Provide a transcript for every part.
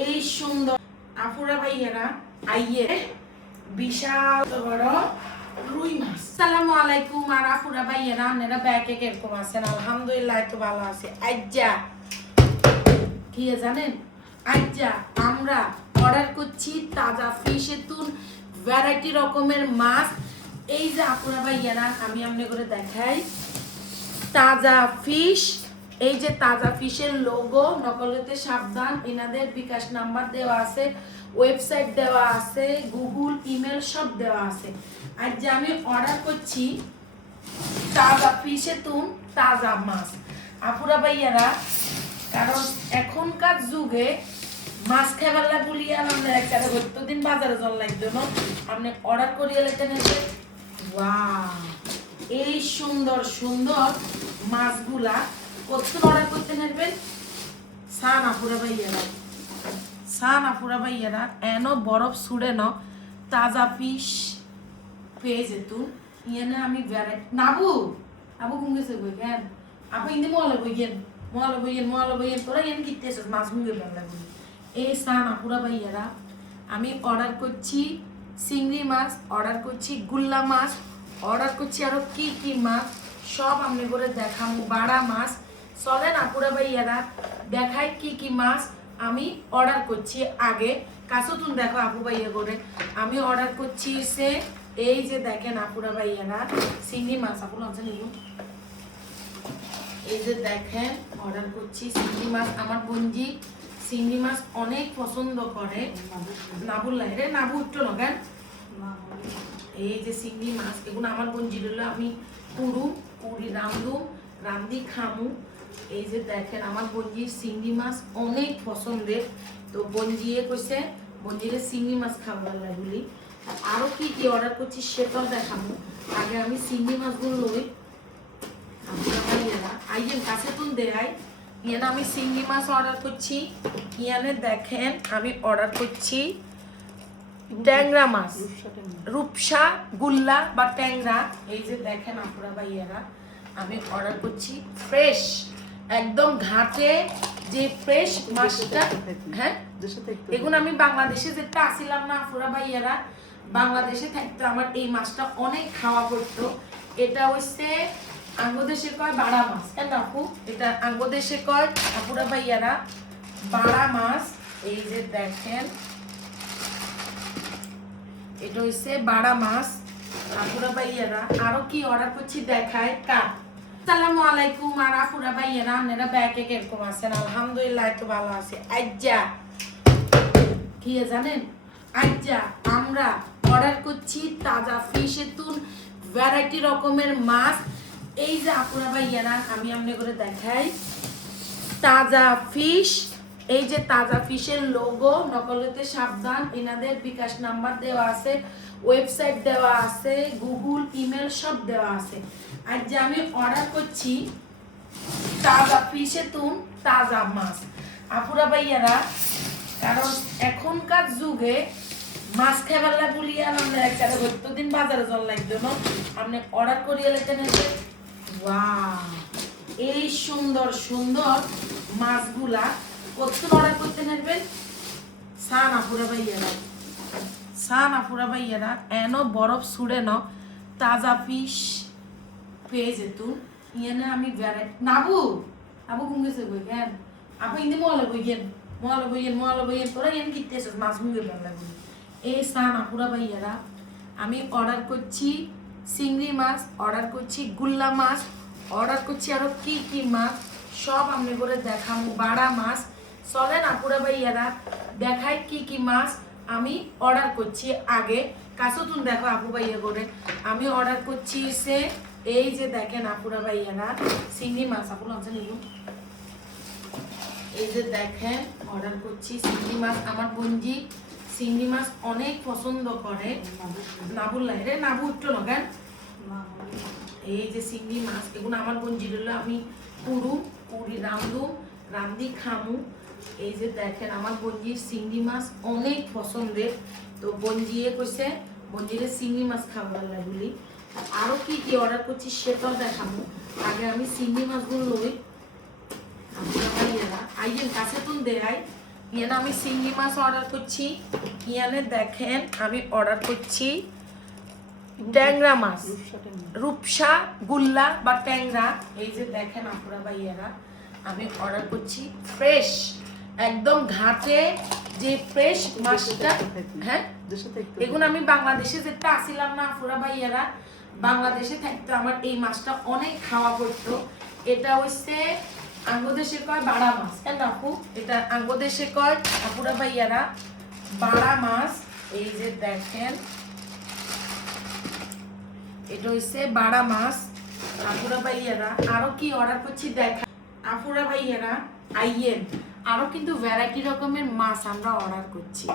এই সুন্দর আপুরা ভাইয়ারা আইয়ে বিশাল বড় রুই মাছ। সালামু আলাইকুম আর আপুরা ভাইয়ারা, আপনারা ব্যাকে কীরকম আছেন? আলহামদুলিল্লাহ তো ভালো আছে। আজ্জা কি জানেন? আজ্জা আমরা অর্ডার করছি তাজা ফিশে তুন ভ্যারাইটি রকমের মাছ। এই যে আপুরা ভাইয়ারা, আমি আমনে করে দেখাই। তাজা ফিশ এই যে তাজা ফিশের লোগো নকলতে সাবধান, এনাদের বিকাশ নাম্বার দেওয়া আছে ওয়েবসাইট দেওয়া আছে গুগল ইমেল সব দেওয়া আছে। আর যে আমি অর্ডার করছি, তাজা ফিশে তুন তাজা মাছ। আপুরা ভাইয়ারা, কারণ এখনকার যুগে মাছ খাবার বলিয়া আমরা একটা দিন বাজারে জল লাগতো না। আপনি অর্ডার করিয়ে লেখেন ওয়াও এই সুন্দর সুন্দর মাছগুলা কত অর্ডার করতে নেবেন? সান আপুরা ভাইয়ারা, সান আপুরা ভাইয়ারা, এন বরফ ছুড়ে ন তাজা ফিশ পেয়ে যেতুন ইয়ানে আমি ভ্যারাইটি নাবু, আবু ঘুম গেছে কই? কেন? আপু ইন্দি মলে বইয়েন মলে বইয়েন মলে বইয়েন তোরা ইয়ান কিনতে এসেছ, মাছ মুগে বেলা বলি এই সান আপুরা ভাইয়ারা, আমি অর্ডার করছি চিংড়ি মাছ অর্ডার করছি গুল্লা মাছ অর্ডার করছি আরও কি কি মাছ, সব আমি করে দেখাবো বাড়া মাছ চলেন আপুরা ভাইয়ারা দেখাই কি কি মাছ আমি অর্ডার করছি আগে। কাছে তুমি দেখো আপু ভাইয়া করে। আমি অর্ডার করছি সে এই যে দেখেন আপুরা ভাইয়ারা চিংড়ি মাছ। আপু লঞ্চে নিব। এই যে দেখেন অর্ডার করছি চিংড়ি মাছ। আমার বঞ্জি চিংড়ি মাছ অনেক পছন্দ করে। নাবুল্লাহ রে, নাবু একটু লাগান এই যে চিংড়ি মাছ, এগুলো আমার বঞ্জি হলো। আমি পুরু, পুরি রান্ধু, রান্ধি খামু। এই যে দেখেন, আমার বঞ্জির চিংড়ি মাছ অনেক পছন্দের। তো বঞ্জিয়ে কইছে বঞ্জিরে চিংড়ি মাছ খাবার লাগলি আরও কি কি অর্ডার করছি সেটাও দেখাবো। আগে আমি চিংড়ি মাছগুলো লই। কাছে দেখাই। ইয়ানে আমি মাছ অর্ডার করছি। ইয়ানে দেখেন, আমি অর্ডার করছি ট্যাংরা মাছ। রূপসা, গুল্লা বা ট্যাংরা। এই যে দেখেন আপনারা ভাইয়েরা, আমি অর্ডার করছি ফ্রেশ একদম ঘাটে যে ফ্রেশ মাছটা হ্যাঁ? এগুলো আমি বাংলাদেশে যেটা আসিলাম না আপুরা ভাইয়ারা বাংলাদেশে থাকতে আমার এই মাছটা অনেক খাওয়া পড়তো এটা হচ্ছে আঙ্গদেশে কয় বাড়া মাছ কেন আপু? এটা আঙ্গদেশে কয় আপুরা ভাইয়ারা বাড়া মাছ। এই যে দেখেন এটা হচ্ছে বাড়া মাছ। আপুরা ভাইয়ারা আরও কি অর্ডার করছি দেখায় কাপ সালামু আলাইকুম আর আপুরা, ভাইয়ারা, আপনারা ব্যাকে কীরকম আছেন? আলহামদুলিল্লাহ, তো ভালো আজ্জা। কি জানেন? আজ্জা, আমরা অর্ডার করছি তাজা তুন ভ্যারাইটি রকমের মাছ। এই যে আপুরা, ভাইয়ারা, আমি আমনে করে দেখাই। তাজা ফিশ এই যে তাজা ফিশের লোগো নকলতে সাবধান। এনাদের বিকাশ নাম্বার দেওয়া আছে ওয়েবসাইট দেওয়া আছে গুগল ইমেল সব দেওয়া আছে। আর যে আমি অর্ডার করছি তাজা ফিশে তুন, তাজা মাছ। আপুরা ভাইয়ারা, কারণ এখনকার যুগে মাছ খাবার বলিয়া আমরা একটা দিন বাজারে জল লাগতো না আপনি অর্ডার করিয়ে লেখেন ওয়াও এই সুন্দর সুন্দর মাছগুলা কত অর্ডার করতে নেবেন? সান আপুরা ভাইয়ারা, সান আপুরা ভাইয়ারা, এন বরফ ছুড়ে ন তাজা ফিশ পেয়ে যেতুন ইয়ানে আমি ভ্যারাইটি নাবু আবু গেছে কই কেন আপু ইন্দি মলে বইয়েন মলে বইয়েন মলে বইয়েন তোরা ইয়ান কিনতে এসেছ মাছ মুগে বেলা বলি এই সান আপুরা ভাইয়ারা, আমি অর্ডার করছি চিংড়ি মাছ অর্ডার করছি গুল্লা মাছ অর্ডার করছি আরও কি কি মাছ, সব আমি করে দেখাবো বাড়া মাছ। চলেন আপুরা ভাইয়ারা, দেখাই কি কি মাছ আমি অর্ডার করছি আগে। কাছে তুমি দেখো আপু ভাইয়া করে। আমি অর্ডার করছি সে এই যে দেখেন আপুরা ভাইয়ারা, চিংড়ি মাছ, আপু লঞ্চে নিব। এই যে দেখেন অর্ডার করছি চিংড়ি মাছ। আমার বঞ্জি চিংড়ি মাছ অনেক পছন্দ করে। নাবুল্লাহ রে নাবু একটু লাগান। এই যে চিংড়ি মাছ, এগুলো আমার বঞ্জি হলো, আমি পুরু, পুরি রান্ধু, রান্ধি খামু। এই যে দেখেন, আমার বঞ্জির চিংড়ি মাছ অনেক পছন্দের। তো বঞ্জিয়ে কইছে বঞ্জিরে চিংড়ি মাছ খাবার লাগলি আরও কি কি অর্ডার করছি সেটাও দেখাবো। আগে আমি চিংড়ি মাছগুলো লই। আপনারা কাছে তুন দেয় ইয়ানে আমি চিংড়ি মাছ অর্ডার করছি। ইয়ানে দেখেন আমি অর্ডার করছি ট্যাংরা মাছ। রূপসা গুল্লা বা ট্যাংরা। এই যে দেখেন আমি অর্ডার করছি ফ্রেশ একদম ঘাটে যে ফ্রেশ মাছটা হ্যাঁ? এগুলো আমি বাংলাদেশে যেটা আসিলাম না আফুরা ভাইয়ারা বাংলাদেশে থাকতে আমার এই মাছটা অনেক খাওয়া পড়তো এটা হচ্ছে আঙ্গদেশে কয় বাড়া মাছ, কেন আপু? এটা আঙ্গদেশে কয় আপুরা ভাইয়ারা, বাড়া মাছ, এই যে দেখেন। এটা হচ্ছে বাড়া মাছ, আপুরা ভাইয়ারা। আরও কি অর্ডার করছি দেখা। আপুরা ভাইয়ারা, আইয়েন, আরও কিন্তু ভ্যারাইটি রকমের মাছ আমরা অর্ডার করছি।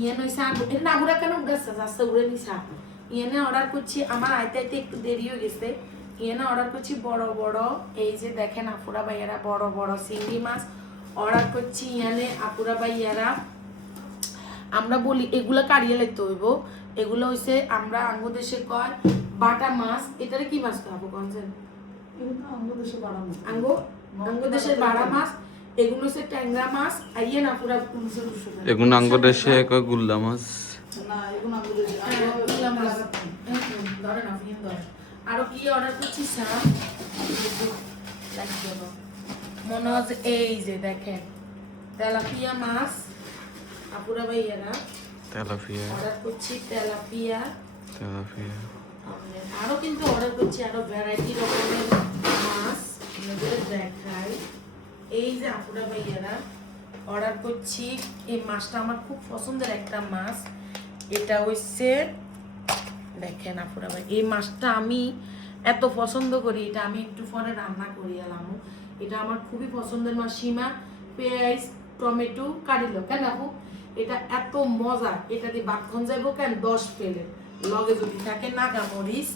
ইয়েন আগুন এটা নাগুরা কেন উড়াচ্ছে যাচ্ছে উড়ে নিছা ইয়েনে অর্ডার করছি আমার আইতে আইতে একটু দেরি হয়ে গেছে। ইয়েনে অর্ডার করছি বড় বড় এই যে দেখেন আপুরা ভাইয়ারা বড় বড় চিংড়ি মাছ। অর্ডার করছি ইয়ানে আপুরা ভাইয়ারা। আমরা বলি এগুলো কাড়িয়ে লাইতে হইব? এগুলো হইছে আমরা আঙ্গ দেশে কয় বাটা মাছ। এটারে কি মাছ খাব কনসেন আঙ্গ আঙ্গ? দেশের মাছ। এগুলো হচ্ছে ট্যাংরা মাছ। আইয়ে না পুরা এগুন আঙ্গ দেশে কয় গুল্লা মাছ? আরও কি অর্ডার করছি স্যার মনে হচ্ছে এই যে দেখেন। তেলাপিয়া মাছ। আপুরা ভাইয়ারা। তেলাপিয়া। অর্ডার করছি তেলাপিয়া। তেলাপিয়া। আরও কিন্তু অর্ডার করছি আরও ভ্যারাইটি রকমের মাছ। আপনাদের দেখাই। এই যে আপুরা ভাইয়ারা অর্ডার করছি। এই মাছটা আমার খুব পছন্দের একটা মাছ। এটা হচ্ছে দেখেন আপুরা ভাই, এই মাছটা আমি এত পছন্দ করি, এটা আমি একটু পরে রান্না করি এলাম এটা আমার খুবই পছন্দের মাছ, সীমা, পেঁয়াজ, টমেটো কাটিল কেন আপু? এটা এত মজা, এটা দিয়ে বাক্ষণ যাইব কেন? দশ পেলে লগে যদি থাকে নাগা মরিচ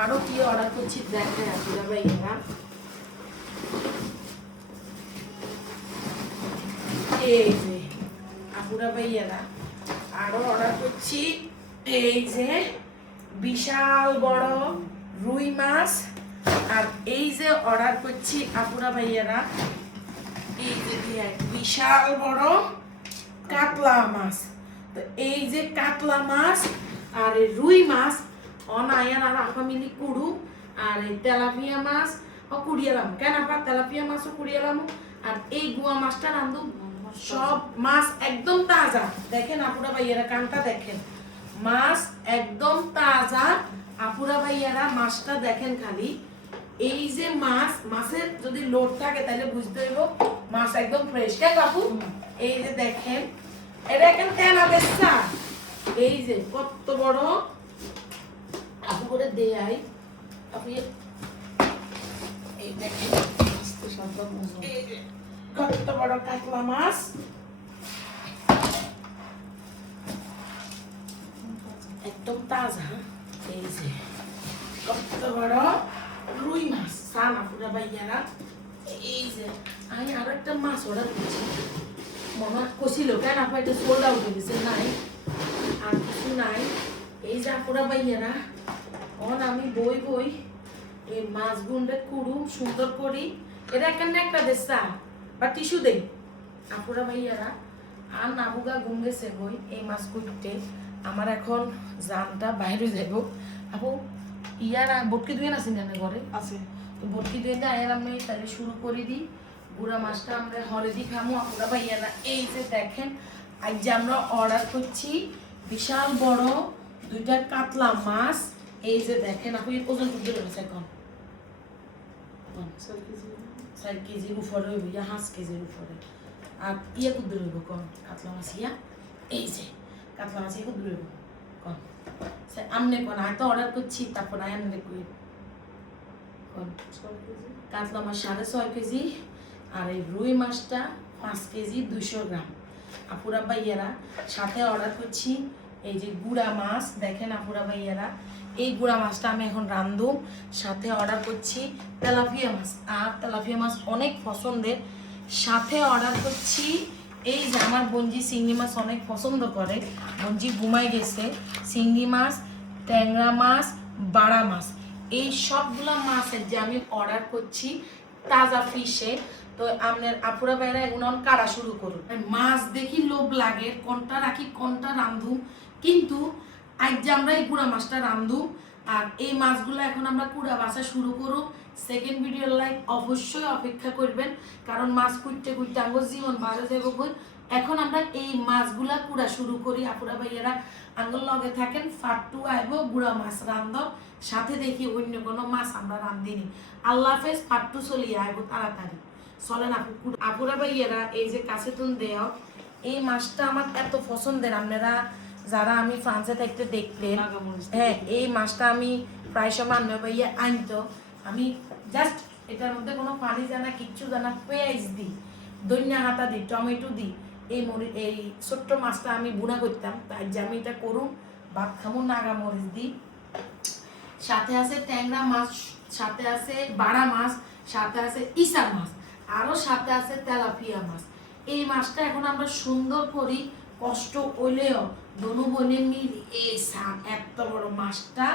আরও কি অর্ডার করছি দেখেন আপুরা ভাই এরা। এই যে, আপুরা ভাইয়ারা আরও অর্ডার করছি, এই যে বিশাল বড় রুই মাছ। আর এই যে অর্ডার করছি আপুরা ভাইয়ারা, এই যে বিশাল বড় কাতলা মাছ। তো এই যে কাতলা মাছ আর রুই মাছ, অনায়ান আর আপা মিলি কুড়ু আর এই তেলাপিয়া মাছ, ও কুড়িয়ালাম। কেন আপা তেলাপিয়া মাছও কুড়িয়ালাম? আর এই গুয়া মাছটা রান্ধু, সব মাছ একদম তাজা। দেখেন আপুরা ভাইয়েরা, কানটা দেখেন। মাছ একদম তাজা। আপুরা ভাইয়ারা মাছটা দেখেন খালি। এই যে মাছ মাছের যদি লোড থাকে তাহলে বুঝতে হইব মাছ একদম ফ্রেশ কেন বাপু এই যে দেখেন এটা এখন কেন বেচা এই যে কত বড়। আপু করে দেয় আপু এই দেখেন কত বড় কাতলা মাছ। একদম তাজা এই যে, কত বড় রুই মাছ, সানা পুরা বাইয়ারা এই যে, আমি আরও একটা মাছ অর্ডার করছি। মনে কছিল কেন আপা, এটা সোল্ড আউট হয়ে গেছে? নাই, আর কিছু নাই। এই যে আপুরা বাইয়ারা অন আমি বই বই, এই মাছ গুন্ডে কুড়ু সুন্দর করি। এটা এখানে একটা দেশা বা টিস্যু দেই। আপুরা ভাইয়ারা, আর নাবুগা গুম গেছে গই এই মাছ কুইটে আমার এখন জানটা বাইরে যাব। আপু ইয়ারা বটকি দুয়ে আছেন জানে ঘরে আছে। ভর্তি দিয়ে দেয় আর আমি তাহলে শুরু করে দিই গুড়া মাছটা আমরা হলদি খামো। আমরা ভাইয়ারা এই যে দেখেন আজ যে আমরা অর্ডার করছি বিশাল বড় দুইটা কাতলা মাছ। এই যে দেখেন আপনি ওজন করতে রয়েছে এখন? চার কেজির উপরে হইব ইয়া পাঁচ কেজির উপরে আর ইয়ে কুদ্দুর হইব কন কাতলা মাছ ইয়া এই যে। কাতলা মাছ কুদ্দুর হইব কন? সে, আমনে কন? আমি তো অর্ডার করছি, তারপর আয় আমনে কই? কন? কাতলা মাছ সাড়ে ছয় কেজি, আর এই রুই মাছটা পাঁচ কেজি দুইশো গ্রাম। আপুরা ভাইয়ারা, সাথে অর্ডার করছি, এই যে গুড়া মাছ, দেখেন আপুরা ভাইয়ারা, এই গুড়া মাছটা আমি এখন রান্ধুম সাথে অর্ডার করছি তেলাপিয়া মাছ, আর তেলাপিয়া মাছ অনেক পছন্দের। সাথে অর্ডার করছি এই যে আমার বঞ্জি চিংড়ি মাছ অনেক পছন্দ করে। বঞ্জি ঘুমাই গেছে। চিংড়ি মাছ, ট্যাংরা মাছ, বাড়া মাছ। এই সবগুলো মাছের যে আমি অর্ডার করছি তাজা ফিশে তো আপনার আপুরা বাইরে এগুলো কাটা শুরু করুন? মাছ দেখি লোভ লাগে, কোনটা রাখি, কোনটা রান্ধু। কিন্তু আজ যে আমরা এই গুড়া মাছটা রান্ধু, আর এই মাছগুলো এখন আমরা কুড়া বাসা শুরু করুক সেকেন্ড ভিডিও লাইক অবশ্যই অপেক্ষা করবেন কারণ মাছ কুইটতে কুইটতে আমার জীবন ভালো যাব বই এখন আমরা এই মাছগুলা কুড়া শুরু করি। আপুরা ভাইয়েরা আঙ্গুল লগে থাকেন ফাট্টু আইব গুড়া মাছ রান্ধ সাথে দেখি অন্য কোনো মাছ আমরা রান্ধিনি। আল্লাহ হাফেজ ফাট্টু চলিয়ে আইব তাড়াতাড়ি। চলেন আপু আপুরা ভাইয়েরা এই যে কাছে তুন দেও এই মাছটা আমার এত পছন্দের। আপনারা যারা আমি ফ্রান্সে থাকতে দেখতেন হ্যাঁ এই মাছটা আমি প্রায় সময় আন্না ভাইয়া আনতো। আমি জাস্ট এটার মধ্যে কোনো পানি জানা, কিচ্ছু জানা, পেঁয়াজ দিই দৈন্যা হাতা দিই টমেটো দিই এই মরি, এই ছোট্ট মাছটা আমি বুনা করতাম। তাই যে আমি এটা করুন ভাত খামো নাগা মরিচ দিই সাথে আছে ট্যাংরা মাছ, সাথে আছে বাড়া মাছ, সাথে আছে ইসা মাছ আরও সাথে আছে তেলাপিয়া মাছ। এই মাছটা এখন আমরা সুন্দর করি, কষ্ট হইলেও দনু বনে মিল এই এত বড় মাছটা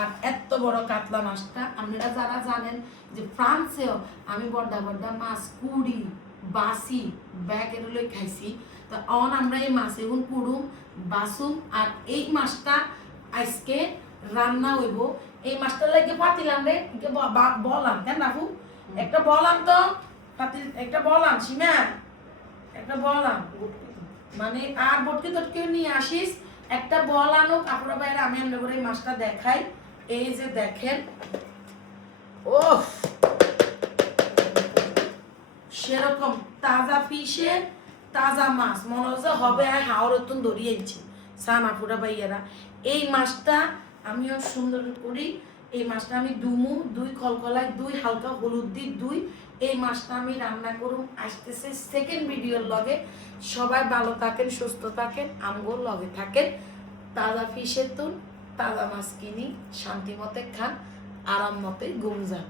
আর এত বড় কাতলা মাছটা আপনারা যারা জানেন যে ফ্রান্সেও আমি বড্ডা বড্ডা মাছ কুড়ি, বাসি ব্যাগের লই খাইছি। তো অন আমরা এই মাছ এখন কুড়ুম, বাসুম আর এই মাছটা আজকে রান্না হইব। এই মাছটা লাগে পাতিলাম রে বলাম, কেন রাখু একটা বলাম তো, পাতিল একটা বলাম, সীমা। একটা বলাম। মানে আর বটকে টটকে নিয়ে আসিস, একটা বল আনো কাপড় বাইরে আমি আমরা করে এই মাছটা দেখাই। এই যে দেখেন ও সেরকম তাজা ফিশে তাজা মাছ। মনে হচ্ছে হবে আর হাওড় তুন ধরিয়েছি সানাপুরা ভাইয়েরা, এই মাছটা আমিও সুন্দর করি। এই মাছটা আমি দুমু দুই কলকলায় দুই, হালকা হলুদ দিই দুই। এই মাছটা আমি রান্না করুম, আসতেছে সেকেন্ড ভিডিওর লগে। সবাই ভালো থাকেন, সুস্থ থাকেন আমগোর লগে থাকেন। তাজা ফিশের তুন তাজা মাছ কিনি শান্তি মতে খান আরাম মতে ঘুম যান।